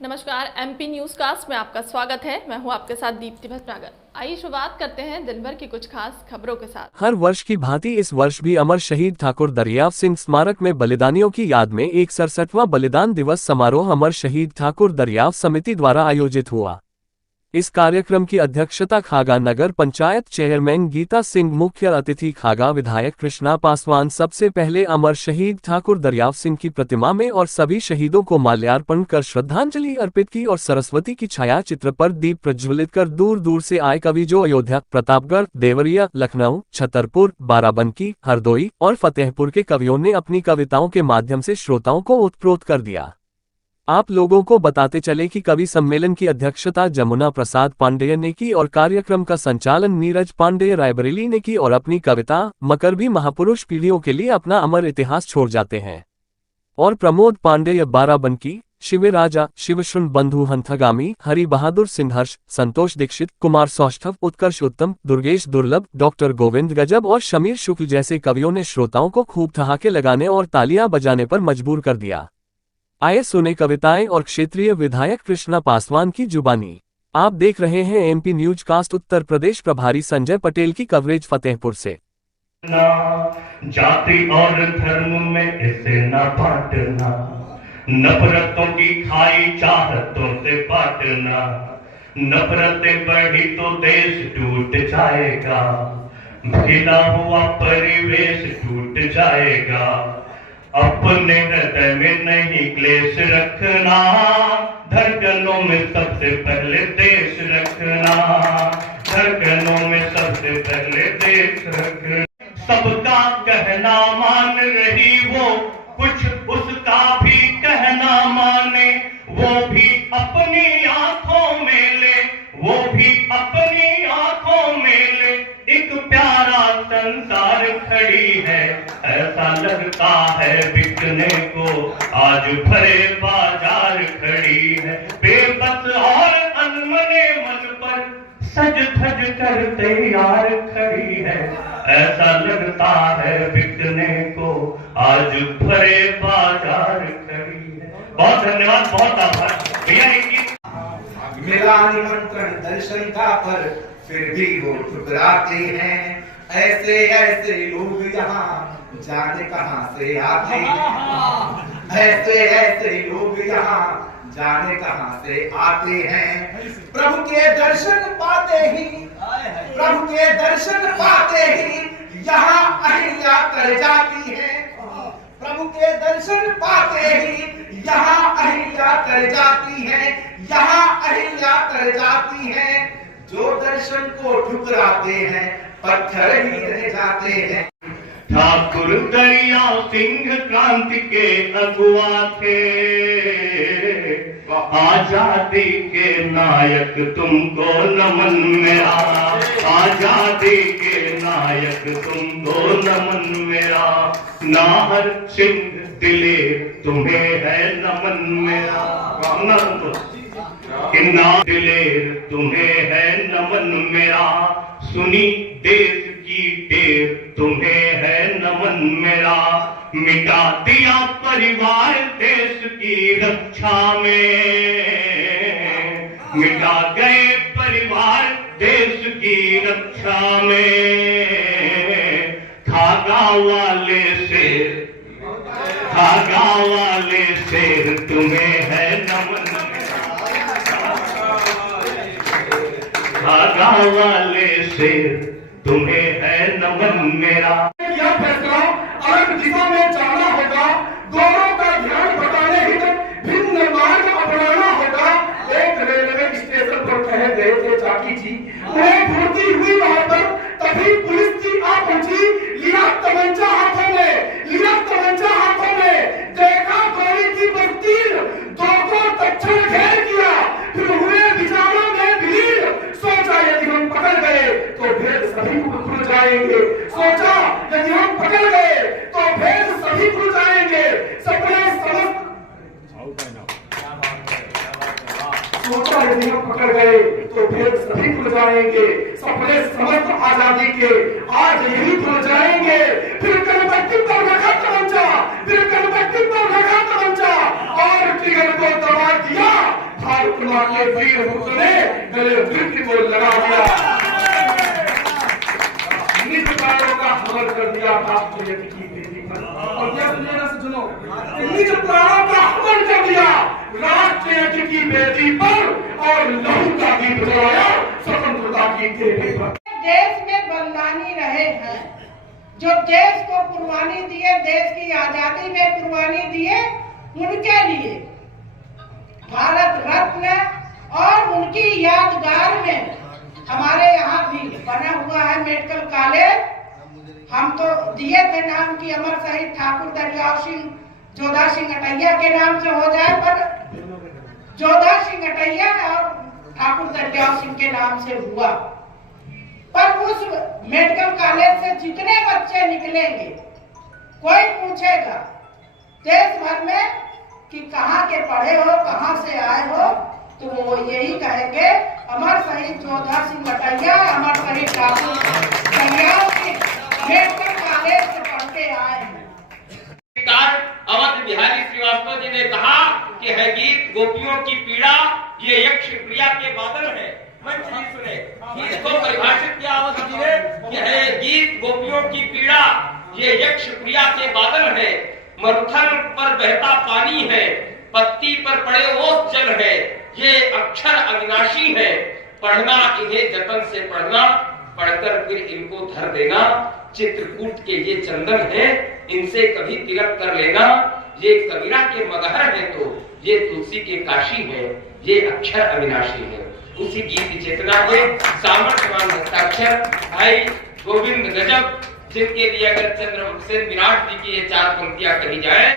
नमस्कार, MP news cast में आपका स्वागत है। मैं हूं आपके साथ दीप्ति भटनागर। आइए शुरुआत करते हैं दिन भर की कुछ खास खबरों के साथ। हर वर्ष की भांति इस वर्ष भी अमर शहीद ठाकुर दरियाव सिंह स्मारक में बलिदानियों की याद में एक 67वां बलिदान दिवस समारोह अमर शहीद ठाकुर दरियाव समिति द्वारा आयोजित हुआ। इस कार्यक्रम की अध्यक्षता खागा नगर पंचायत चेयरमैन गीता सिंह, मुख्य अतिथि खागा विधायक कृष्णा पासवान सबसे पहले अमर शहीद ठाकुर दरियाव सिंह की प्रतिमा में और सभी शहीदों को माल्यार्पण कर श्रद्धांजलि अर्पित की और सरस्वती की छाया चित्र पर दीप प्रज्वलित कर दूर दूर से आए कवि जो अयोध्या, प्रतापगढ़, देवरिया, लखनऊ, छतरपुर, बाराबंकी, हरदोई और फतेहपुर के कवियों ने अपनी कविताओं के माध्यम से श्रोताओं को ओतप्रोत कर दिया। आप लोगों को बताते चले कि कवि सम्मेलन की अध्यक्षता जमुना प्रसाद पांडेय ने की और कार्यक्रम का संचालन नीरज पांडेय रायबरेली ने की और अपनी कविता मकर भी महापुरुष पीढ़ियों के लिए अपना अमर इतिहास छोड़ जाते हैं और प्रमोद पांडेय बाराबंकी, शिवराजा शिवशुन बंधु हंथगामी, हरि बहादुर सिंहर्ष, संतोष दीक्षित, कुमार सौष्ठव, उत्कर्ष उत्तम, दुर्गेश दुर्लभ, डॉक्टर गोविंद गजब और शमीर शुक्ल जैसे कवियों ने श्रोताओं को खूब ठहाके लगाने और तालियां बजाने पर मजबूर कर दिया। आइए सुने कविताएं और क्षेत्रीय विधायक कृष्णा पासवान की जुबानी। आप देख रहे हैं MP news cast. Uttar Pradesh प्रभारी संजय पटेल की कवरेज फतेहपुर से। जाति और धर्म में इसे न बांटना, नफरतों की खाई चाहतों से बांटना, नफरतें बढ़ी तो देश टूट जाएगा, भिड़ा हुआ परिवेश टूट जाएगा। अपने हृदय में नहीं क्लेश रखना, धड़कनों में सबसे पहले देश रखना, धड़कनों में सबसे पहले देश रखना। सबका कहना मान रही वो, कुछ उसका भी कहना माने, वो भी अपनी आंखों में ले, वो भी अपनी आंखों में ले। एक प्यारा संसार खड़ी है, ऐसा लगता है बिकने को, आज भरे बाजार खड़ी है, बेबस और अनमने मन पर सज धज कर तैयार खड़ी है, ऐसा लगता है बिकने को, आज भरे बाजार खड़ी है। बहुत धन्यवाद, बहुत आभार भैया। मिला निमंत्रण दर्शन का पर फिर भी वो ठुकराते हैं, ऐसे ऐसे लोग यहाँ जाने कहां से आते हैं, ऐसे ऐसे लोग यहाँ जाने कहां से आते हैं। प्रभु के दर्शन पाते ही, प्रभु के दर्शन पाते ही यहाँ अहिल्या कर जाती है, प्रभु के दर्शन पाते ही यहाँ अहिल्या कर जाती है, यहाँ अहिल्या कर जाती है। जो दर्शन को ठुकराते हैं पत्थर ही रह जाते हैं। ठाकुर दरियाव सिंह क्रांति के अगुआ थे, आजादी के नायक तुमको नमन मेरा, आजादी के नायक तुमको नमन मेरा। नाहर सिंह दिलेर तुम्हें है नमन मेरा, ना दिलेर तुम्हें है नमन मेरा। सुनी देश की टेर तुम्हें है नमन मेरा। मिटा दिया परिवार देश की रक्षा में, मिटा गए परिवार देश की रक्षा में। खागा वाले शेर, खागा वाले शेर तुम्हें है नमन, खागा वाले शेर तुम्हें है नमन मेरा। यह फैसला अलग दिशा में जाना होगा, दोनों का ध्यान बताने हित भिन्न मार्ग अपनाना होगा। एक रेलवे स्टेशन पर कह गए थे चाकी जी, उन्हें भर्ती हुई वहां पर, तभी पुलिस जी आ पहुंची, लिया तमंचा हाथों में, लिया तमंचा हाथों में, देखा गोली की बस्तीर, दो को तक्षण घेर किया, फिर हुए विचारों में भीड़। सोचा यदि हम पकड़ गए तो भेद सभी को खुल जाएंगे, सोचा यदि हम पकड़ गए तो भेद सभी खुल जाएंगे। सपने समस्त, सोचा यदि हम पकड़ गए तो भेद सभी खुल जाएंगे, सपने समस्त आजादी के आज यही खुल जाएंगे। फिर कनपट्टी पर रखा तमंचा, फिर कनपट्टी पर रखा तमंचा और ट्रिगर को दबा दिया। पद्मा के वीर पुत्र ने गले वृक्ष को लगा दिया, निज प्राणों का हवन कर दिया राष्ट्र यज्ञ की बेटी पर। और क्या सुनिएगा से सुनो, निज प्राणों का हवन कर दिया राष्ट्र यज्ञ की बेटी पर और लहू का गीत गाया स्वतंत्रता की बेटी पर। देश में बलिदानी रहे हैं, जो देश को कुर्बानी दिए, देश की आजादी में कुर्बानी दिए, उनके लिए भारत रत्न और उनकी यादगार में हमारे यहाँ भी बना हुआ है मेडिकल कॉलेज। हम तो दिए थे नाम की अमर शहीद ठाकुर दरियाव सिंह जोधा सिंह अटैया के नाम से हो जाए, पर जोधा सिंह अटैया और ठाकुर दरियाव सिंह के नाम से हुआ। पर उस मेडिकल कॉलेज से जितने बच्चे निकलेंगे, कोई पूछेगा देश भर में कि कहाँ के पढ़े हो, कहाँ से आए हो, तो वो यही कहेंगे अमर शहीद जोधा सिंह अटैया, अमर शहीद ठाकुर दरियाव सिंह मेडिकल कॉलेज से पढ़ के आए हैं। अवध बिहारी श्रीवास्तव जी ने कहा कि है गीत गोपियों की पीड़ा, ये यक्ष प्रिया के बादल है। सुने गीत को परिभाषित किया अवध जी ने कि है गीत गोपियों की पीड़ा, ये यक्ष प्रिया के बादल है। मरुथल पर बहता पानी है, पत्ती पर पड़े ओस जल है, ये अक्षर अविनाशी है। पढ़ना इन्हें जतन से पढ़ना, पढ़कर फिर इनको धर देना। चित्रकूट के ये चंदन है, इनसे कभी तिलक कर लेना। ये कबीरा के मगहर है तो ये तुलसी के काशी है, ये अक्षर अविनाशी है। उसी गीत चेतना के सामर्थ्यवान हस्ताक्षर भाई गोविंद गजब, जिनके लिए अगर चंद्रसेन विराट जी की ये 4 पंक्तियां कही जाए